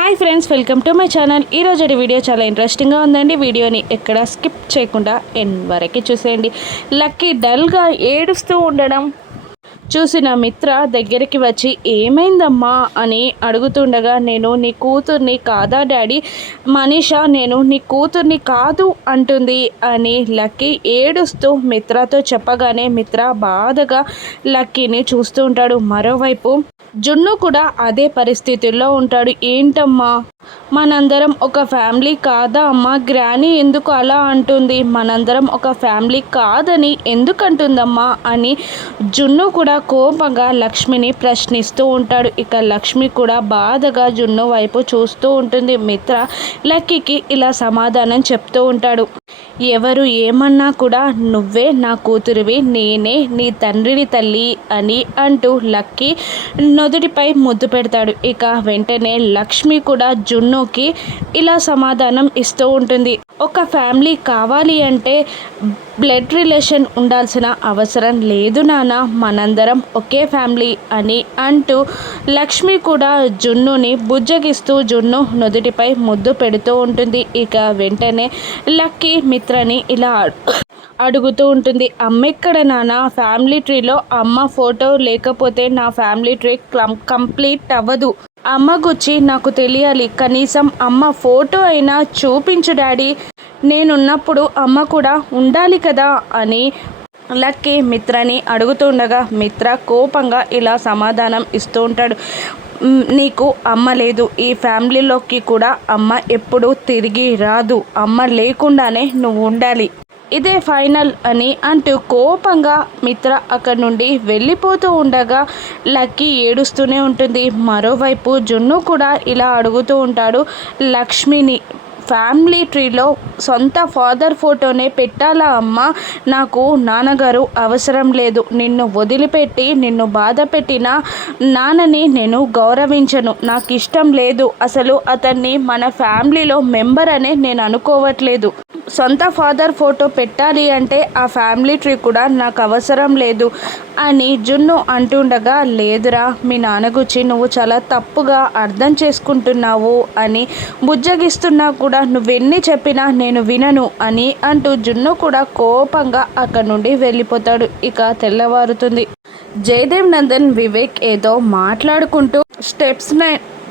Hi friends welcome to my channel. ఈ రోజు video చాలా ఇంట్రెస్టింగ్గా ఉందండి. వీడియోని ఎక్కడ స్కిప్ చేయకుండా ఎన్ వరకు చూసేయండి. లక్కీ డల్గా ఏడుస్తూ ఉండడం చూసిన మిత్ర దగ్గరికి వచ్చి ఏమైందమ్మా? అని అడుగుతుండగా నేను నీ కూతుర్ని కాదా డాడీ? మనీషా నేను నీ కూతుర్ని కాదు అంటుంది అని లక్కీ ఏడుస్తూ మిత్రతో చెప్పగానే మిత్ర బాధగా లక్కీని చూస్తూ ఉంటాడు. మరోవైపు జున్ను కూడా అదే పరిస్థితుల్లో ఉంటాడు. ఏంటమ్మా? మనందరం ఒక ఫ్యామిలీ కాదా అమ్మా? గ్రానీ ఎందుకు అలా అంటుంది? మనందరం ఒక ఫ్యామిలీ కాదని ఎందుకంటుందమ్మా? అని జున్ను కూడా కోపంగా లక్ష్మిని ప్రశ్నిస్తూ ఉంటాడు. ఇక లక్ష్మి కూడా బాధగా జున్ను వైపు చూస్తూ ఉంటుంది. మిత్ర లక్కీకి ఇలా సమాధానం చెప్తూ ఉంటాడు. ఎవరు ఏమన్నా కూడా నువ్వే నా కూతురివి నేనే నీ తండ్రిని తల్లి అని అంటూ లక్కీ నొదుటిపై ముద్దు పెడతాడు. ఇక వెంటనే లక్ష్మి కూడా జున్నుకి ఇలా సమాధానం ఇస్తూ ఉంటుంది. ఒక ఫ్యామిలీ కావాలి అంటే బ్లడ్ రిలేషన్ ఉండాల్సిన అవసరం లేదు నాన్న మనందరం ఒకే ఫ్యామిలీ అని అంటూ లక్ష్మి కూడా జున్నుని బుజ్జగిస్తూ జున్ను నుదుటిపై ముద్దు పెడుతూ ఉంటుంది. ఇక వెంటనే లక్కీ మిత్రని ఇలా అడుగుతూ ఉంటుంది. అమ్మ ఎక్కడ నాన్న? ఫ్యామిలీ ట్రీలో అమ్మ ఫోటో లేకపోతే నా ఫ్యామిలీ ట్రీ కంప్లీట్ అవ్వదు. అమ్మ గుచ్చి నాకు తెలియాలి. కనీసం అమ్మ ఫోటో అయినా చూపించు డాడీ. నేనున్నప్పుడు అమ్మ కూడా ఉండాలి కదా అని లక్కీ మిత్రని అడుగుతుండగా మిత్ర కోపంగా ఇలా సమాధానం ఇస్తూ ఉంటాడు. నీకు అమ్మ లేదు. ఈ ఫ్యామిలీలోకి కూడా అమ్మ ఎప్పుడూ తిరిగి రాదు. అమ్మ లేకుండానే నువ్వు ఉండాలి. ఇదే ఫైనల్ అని అంటూ కోపంగా మిత్ర అక్కడి నుండి వెళ్ళిపోతూ ఉండగా లక్కీ ఏడుస్తూనే ఉంటుంది. మరోవైపు జున్ను కూడా ఇలా అడుగుతూ ఉంటాడు లక్ష్మిని. ఫ్యామిలీ ట్రీలో సొంత ఫాదర్ ఫోటోనే పెట్టాలా అమ్మ? నాకు నాన్నగారు అవసరం లేదు. నిన్ను వదిలిపెట్టి నిన్ను బాధ పెట్టిన నాన్నని నేను గౌరవించను. నాకు ఇష్టం లేదు. అసలు అతన్ని మన ఫ్యామిలీలో మెంబర్ అనే నేను అనుకోవట్లేదు. సొంత ఫాదర్ ఫోటో పెట్టాలి అంటే ఆ ఫ్యామిలీ ట్రీ కూడా నాకు అవసరం లేదు అని జున్ను అంటుండగా లేదురా మీ నాన్న గురించి నువ్వు చాలా తప్పుగా అర్థం చేసుకుంటున్నావు అని బుజ్జగిస్తున్నా కూడా నువ్వెన్ని చెప్పినా నేను వినను అని అంటూ జున్ను కూడా కోపంగా అక్కడి నుండి వెళ్ళిపోతాడు. ఇక తెల్లవారుతుంది. జయదేవ్ నందన్ వివేక్ ఏదో మాట్లాడుకుంటూ స్టెప్స్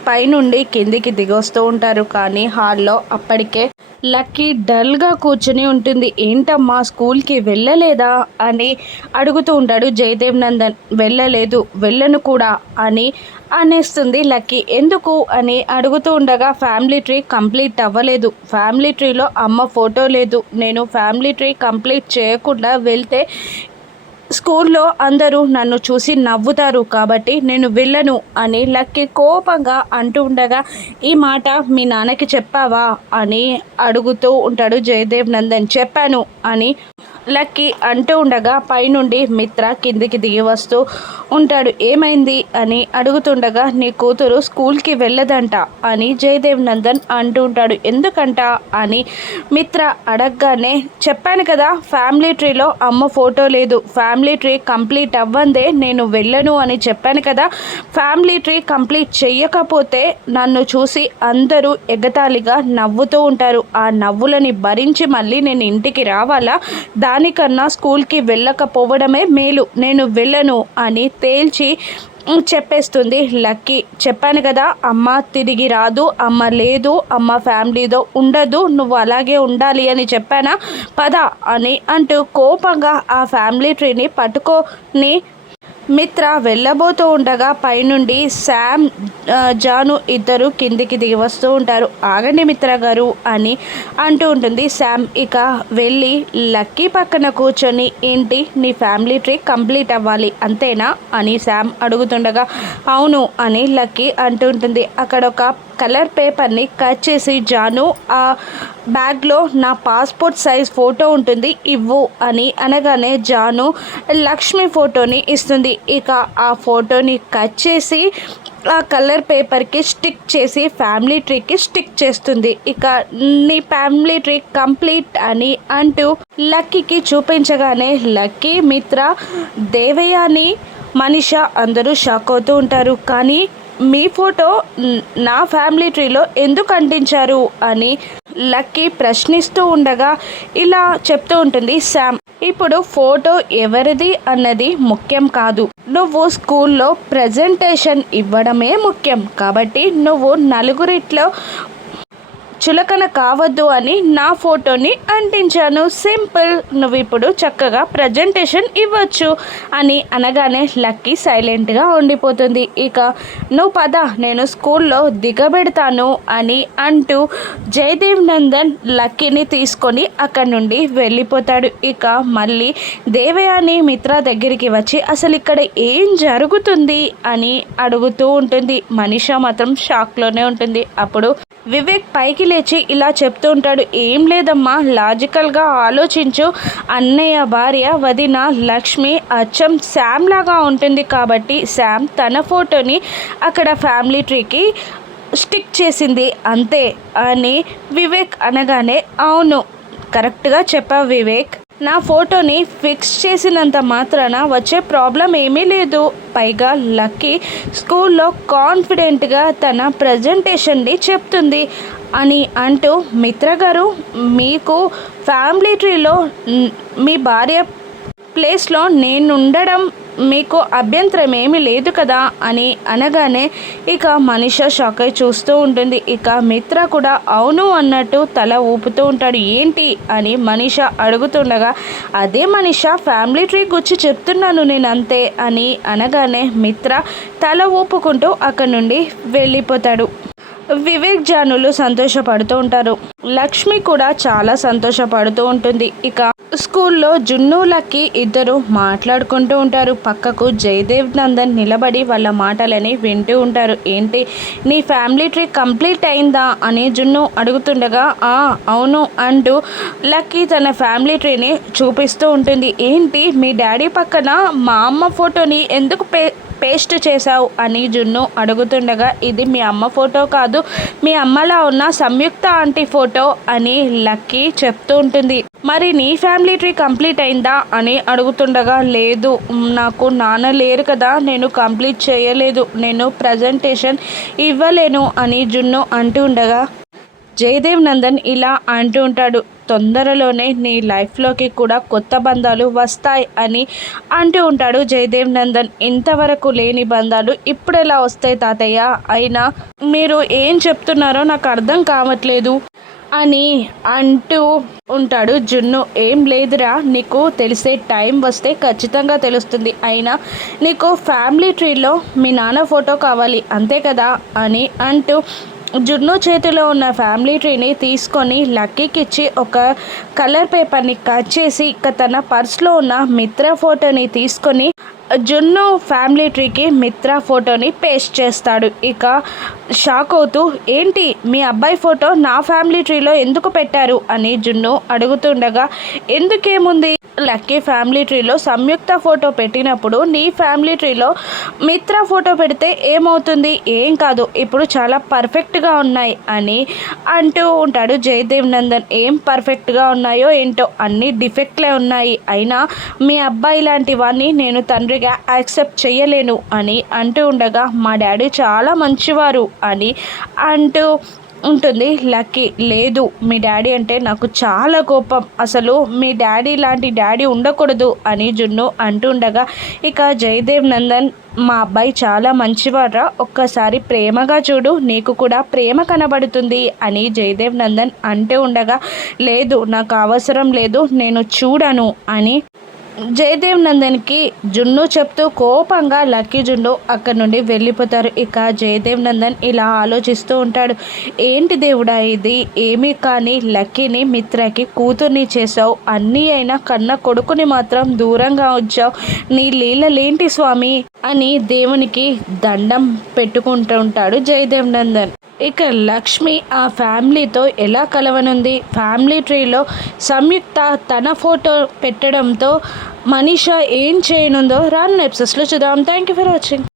పైనుండి కిందికి దిగొస్తూ ఉంటారు. కానీ హాల్లో అప్పటికే లక్కీ డల్గా కూర్చుని ఉంటుంది. ఏంటమ్మా స్కూల్కి వెళ్ళలేదా? అని అడుగుతూ ఉంటాడు జయదేవ్ నందన్. వెళ్ళలేదు వెళ్ళను కూడా అని అనేస్తుంది లక్కీ. ఎందుకు అని అడుగుతూ ఉండగా ఫ్యామిలీ ట్రీ కంప్లీట్ అవ్వలేదు. ఫ్యామిలీ ట్రీలో అమ్మ ఫోటో లేదు. నేను ఫ్యామిలీ ట్రీ కంప్లీట్ చేయకుండా వెళ్తే స్కూల్లో అందరూ నన్ను చూసి నవ్వుతారు. కాబట్టి నేను వెళ్ళను అని లక్కీ కోపంగా అంటూ ఉండగా ఈ మాట మీ నాన్నకి చెప్పావా? అని అడుగుతూ ఉంటాడు జయదేవ్ నందన్. చెప్పాను అని లక్కీ అంటూ ఉండగా పైనుండి మిత్ర కిందికి దిగి వస్తూ ఉంటాడు. ఏమైంది? అని అడుగుతుండగా నీ కూతురు స్కూల్కి వెళ్ళదంట అని జయదేవ్ నందన్ అంటూ ఉంటాడు. ఎందుకంట? అని మిత్ర అడగగానే చెప్పాను కదా ఫ్యామిలీ ట్రీలో అమ్మ ఫోటో లేదు. ఫ్యామిలీ ట్రీ కంప్లీట్ అవ్వందే నేను వెళ్ళను అని చెప్పాను కదా. ఫ్యామిలీ ట్రీ కంప్లీట్ చెయ్యకపోతే నన్ను చూసి అందరూ ఎగతాళిగా నవ్వుతూ ఉంటారు. ఆ నవ్వులని భరించి మళ్ళీ నేను ఇంటికి రావాలా? దానికన్నా స్కూల్కి వెళ్ళకపోవడమే మేలు. నేను వెళ్ళను అని తేల్చి చెప్పేస్తుంది. లక్కీ చెప్పాను కదా అమ్మ తిరిగి రాదు అమ్మ లేదు అమ్మ ఫ్యామిలీతో ఉండదు నువ్వు అలాగే ఉండాలి అని చెప్పానా? పద అని అంటూ కోపంగా ఆ ఫ్యామిలీ ట్రీని పట్టుకొని మిత్ర వెళ్ళబోతూ ఉండగా పైనుండి శామ్ జాను ఇద్దరు కిందికి దిగి వస్తూ ఉంటారు. ఆగండి మిత్ర గారు అని అంటూ ఉంటుంది శామ్. ఇక వెళ్ళి లక్కీ పక్కన కూర్చొని ఏంటి నీ ఫ్యామిలీ ట్రీ కంప్లీట్ అవ్వాలి అంతేనా? అని శామ్ అడుగుతుండగా అవును అని లక్కీ అంటూ ఉంటుంది. అక్కడ ఒక కలర్ పేపర్ని కట్ చేసి జాను ఆ బ్యాగ్లో నా పాస్పోర్ట్ సైజ్ ఫోటో ఉంటుంది ఇవ్వు అని అనగానే జాను లక్ష్మి ఫోటోని ఇస్తుంది. ఇక ఆ ఫోటోని కట్ చేసి ఆ కలర్ పేపర్కి స్టిక్ చేసి ఫ్యామిలీ ట్రీకి స్టిక్ చేస్తుంది. ఇక నీ ఫ్యామిలీ ట్రీ కంప్లీట్ అని అంటూ లక్కీకి చూపించగానే లక్కీ మిత్ర దేవయాని మనిష అందరూ షాక్ అవుతూ ఉంటారు. కానీ మీ ఫోటో నా ఫ్యామిలీ ట్రీలో ఎందుకు అంటించారు అని లక్కీ ప్రశ్నిస్తూ ఉండగా ఇలా చెప్తూ ఉంటుంది శామ్ ఇప్పుడు ఫోటో ఎవరిది అన్నది ముఖ్యం కాదు. నువ్వు స్కూల్లో ప్రజెంటేషన్ ఇవ్వడమే ముఖ్యం. కాబట్టి నువ్వు నలుగురిట్లో చులకన కావద్దు అని నా ఫోటోని అంటించాను. సింపుల్. నువ్వు ఇప్పుడు చక్కగా ప్రజెంటేషన్ ఇవ్వచ్చు అని అనగానే లక్కీ సైలెంట్గా ఉండిపోతుంది. ఇక నువ్వు పద నేను స్కూల్లో దిగబెడతాను అని అంటూ జయదేవ్ నందన్ లక్కీని తీసుకొని అక్కడి నుండి వెళ్ళిపోతాడు. ఇక మళ్ళీ దేవయాని మిత్ర దగ్గరికి వచ్చి అసలు ఇక్కడ ఏం జరుగుతుంది? అని అడుగుతూ ఉంటుంది. మనిష మాత్రం షాక్లోనే ఉంటుంది. అప్పుడు వివేక్ పైకి లేచి ఇలా చెప్తూ ఉంటాడు ఏం లేదమ్మా లాజికల్గా ఆలోచించు. అన్నయ్య భార్య వదిన లక్ష్మి అచ్చం శామ్ లాగా ఉంటుంది కాబట్టి శామ్ తన ఫోటోని అక్కడ ఫ్యామిలీ ట్రీకి స్టిక్ చేసింది. అంతే అని వివేక్ అనగానే అవును కరెక్ట్గా చెప్పావు వివేక్. నా ఫోటోని ఫిక్స్ చేసినంత మాత్రాన వచ్చే ప్రాబ్లం ఏమీ లేదు. పైగా లక్కీ స్కూల్లో కాన్ఫిడెంట్గా తన ప్రజెంటేషన్ని చెప్తుంది. అని అంటూ మిత్ర గారు మీకు ఫ్యామిలీ ట్రీలో మీ భార్య ప్లేస్లో నేను ఉండడం మీకు అభ్యంతరం ఏమీ లేదు కదా? అని అనగానే ఇక మనిష షాక్ అయి చూస్తూ ఉంటుంది. ఇక మిత్ర కూడా అవును అన్నట్టు తల ఊపుతూ ఉంటాడు. ఏంటి? అని మనిష అడుగుతుండగా అదే మనిష ఫ్యామిలీ ట్రీ గురించి చెప్తున్నాను నేను అంతే అని అనగానే మిత్ర తల ఊపుకుంటూ అక్కడి నుండి వెళ్ళిపోతాడు. వివేక్ జానులు సంతోషపడుతూ ఉంటారు. లక్ష్మి కూడా చాలా సంతోషపడుతూ ఉంటుంది. ఇక స్కూల్లో జున్నులకి ఇద్దరు మాట్లాడుకుంటూ ఉంటారు. పక్కకు జయదేవ్ నందన్ నిలబడి వాళ్ళ మాటలని వింటూ ఉంటారు. ఏంటి నీ ఫ్యామిలీ ట్రీ కంప్లీట్ అయిందా? అని జున్ను అడుగుతుండగా ఆ అవును అంటూ లక్కీ తన ఫ్యామిలీ ట్రీని చూపిస్తూ ఉంటుంది. ఏంటి మీ డాడీ పక్కన మా అమ్మ ఫోటోని ఎందుకు పే పేస్ట్ చేశావు అని జున్ను అడుగుతుండగా ఇది మీ అమ్మ ఫోటో కాదు మీ అమ్మలా ఉన్న సంయుక్త ఆంటీ ఫోటో అని లక్కీ చెప్తూ ఉంటుంది. మరి నీ ఫ్యామిలీ ట్రీ కంప్లీట్ అయిందా అని అడుగుతుండగా లేదు నాకు నాన్న లేరు కదా నేను కంప్లీట్ చేయలేదు నేను ప్రజెంటేషన్ ఇవ్వలేను అని జున్ను అంటూ ఉండగా జయదేవ్ నందన్ ఇలా అంటూ ఉంటాడు తొందరలోనే నీ లైఫ్లోకి కూడా కొత్త బంధాలు వస్తాయి అని అంటూ ఉంటాడు జయదేవ్ నందన్. ఇంతవరకు లేని బంధాలు ఇప్పుడు ఎలా వస్తాయి తాతయ్య? అయినా మీరు ఏం చెప్తున్నారో నాకు అర్థం కావట్లేదు అని అంటూ ఉంటాడు జున్ను. ఏం లేదురా నీకు తెలిసే టైం వస్తే ఖచ్చితంగా తెలుస్తుంది. అయినా నీకు ఫ్యామిలీ ట్రీలో మీ నాన్న ఫోటో కావాలి అంతే కదా అని అంటూ జున్ను చేతిలో ఉన్న ఫ్యామిలీ ట్రీని తీసుకొని లక్కీకి ఇచ్చి ఒక కలర్ పేపర్ని కట్ చేసి ఇక తన పర్స్లో ఉన్న మిత్ర ఫోటోని తీసుకొని జున్ను ఫ్యామిలీ ట్రీకి మిత్ర ఫోటోని పేస్ట్ చేస్తాడు. ఇక షాక్ అవుతూ ఏంటి? మీ అబ్బాయి ఫోటో నా ఫ్యామిలీ ట్రీలో ఎందుకు పెట్టారు? అని జున్ను అడుగుతుండగా ఎందుకేముంది? లక్కీ ఫ్యామిలీ ట్రీలో సంయుక్త ఫోటో పెట్టినప్పుడు నీ ఫ్యామిలీ ట్రీలో మిత్ర ఫోటో పెడితే ఏమవుతుంది? ఏం కాదు. ఇప్పుడు చాలా పర్ఫెక్ట్గా ఉన్నాయి అని అంటూ ఉంటాడు జయదేవ్ నందన్. ఏం పర్ఫెక్ట్గా ఉన్నాయో ఏంటో అన్ని డిఫెక్ట్లే ఉన్నాయి. అయినా మీ అబ్బాయి లాంటి వాడిని నేను తండ్రిగా యాక్సెప్ట్ చేయలేను అని అంటూ ఉండగా మా డాడీ చాలా మంచివారు అని అంటూ ఉంటుంది. లక్కీ లేదు. మీ డాడీ అంటే నాకు చాలా కోపం. అసలు మీ డాడీ లాంటి డాడీ ఉండకూడదు అని జున్ను అంటుండగా ఇక జయదేవ్ నందన్ మా అబ్బాయి చాలా మంచివాడ్రా. ఒక్కసారి ప్రేమగా చూడు నీకు కూడా ప్రేమ కనబడుతుంది అని జయదేవ్ నందన్ అంటూ ఉండగా లేదు నాకు అవసరం లేదు నేను చూడను అని జయదేవ్ నందన్కి జున్ను చెప్తూ కోపంగా లక్కీ జున్ను అక్కడి నుండి వెళ్ళిపోతారు. ఇక జయదేవ్ నందన్ ఇలా ఆలోచిస్తూ ఉంటాడు. ఏంటి దేవుడా ఇది? ఏమీ కానీ లక్కీని మిత్రకి కూతుర్ని చేసావు అన్నీ అయినా కన్న కొడుకుని మాత్రం దూరంగా ఉంచావు. నీ లీలలేంటి స్వామి? అని దేవునికి దండం పెట్టుకుంటూ ఉంటాడు జయదేవ్ నందన్. ఇక లక్ష్మి ఆ ఫ్యామిలీతో ఎలా కలవనుంది? ఫ్యామిలీ ట్రీలో సంయుక్త తన ఫోటో పెట్టడంతో మనీషా ఏం చేయనుందో రాను ఎపిసోడ్స్లో చూద్దాం. Thank you for watching.